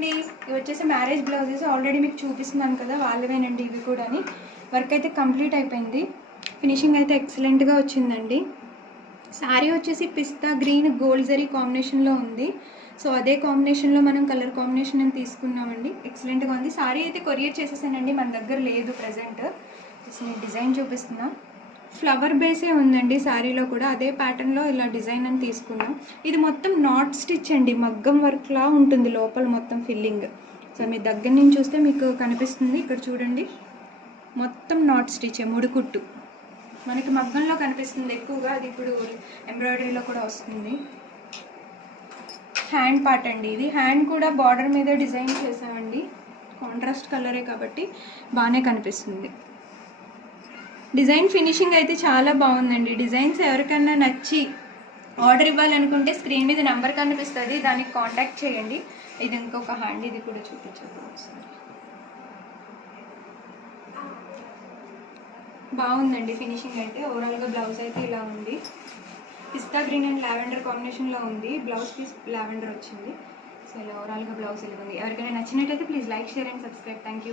అండి, ఇవి వచ్చేసి మ్యారేజ్ బ్లౌజెస్. ఆల్రెడీ మీకు చూపిస్తున్నాను కదా, వాళ్ళవేనండి ఇవి కూడా. వర్క్ అయితే కంప్లీట్ అయిపోయింది. ఫినిషింగ్ అయితే ఎక్సలెంట్గా వచ్చిందండి. శారీ వచ్చేసి పిస్తా గ్రీన్ గోల్డ్ జరీ కాంబినేషన్లో ఉంది. సో అదే కాంబినేషన్లో మనం కలర్ కాంబినేషన్ అని తీసుకున్నామండి. ఎక్సలెంట్గా ఉంది. శారీ అయితే కొరియర్ చేసేసానండి, మన దగ్గర లేదు ప్రజెంట్. నేను డిజైన్ చూపిస్తున్నా. ఫ్లవర్ బేసే ఉందండి శారీలో కూడా, అదే ప్యాటర్న్లో ఇలా డిజైన్ అని తీసుకున్నాం. ఇది మొత్తం నాట్ స్టిచ్ అండి, మగ్గం వర్క్లా ఉంటుంది లోపల మొత్తం ఫిల్లింగ్. సో మీ దగ్గర నుంచి చూస్తే మీకు కనిపిస్తుంది. ఇక్కడ చూడండి, మొత్తం నాట్ స్టిచ్, ముడికుట్టు మనకి మగ్గంలో కనిపిస్తుంది ఎక్కువగా. అది ఇప్పుడు ఎంబ్రాయిడరీలో కూడా వస్తుంది. హ్యాండ్ పార్ట్ అండి ఇది. హ్యాండ్ కూడా బార్డర్ మీద డిజైన్ చేసామండి, కాంట్రాస్ట్ కలరే కాబట్టి బాగానే కనిపిస్తుంది. డిజైన్ ఫినిషింగ్ అయితే చాలా బాగుందండి. డిజైన్స్ ఎవరికైనా నచ్చి ఆర్డర్ ఇవ్వాలనుకుంటే స్క్రీన్ మీద నెంబర్ కనిపిస్తుంది, దానికి కాంటాక్ట్ చేయండి. ఇది ఇంకొక హ్యాండ్, ఇది కూడా చూపించండి ఒకసారి. బాగుందండి ఫినిషింగ్ అయితే. ఓవరాల్గా బ్లౌజ్ అయితే ఇలా ఉంది. పిస్తా గ్రీన్ అండ్ లావెండర్ కాంబినేషన్లో ఉంది. బ్లౌజ్ పీస్ లావెండర్ వచ్చింది. సో ఇలా ఓవరాల్గా బ్లౌజ్ ఇలా ఉంది. ఎవరికైనా నచ్చినట్లయితే please like, share and subscribe. Thank you.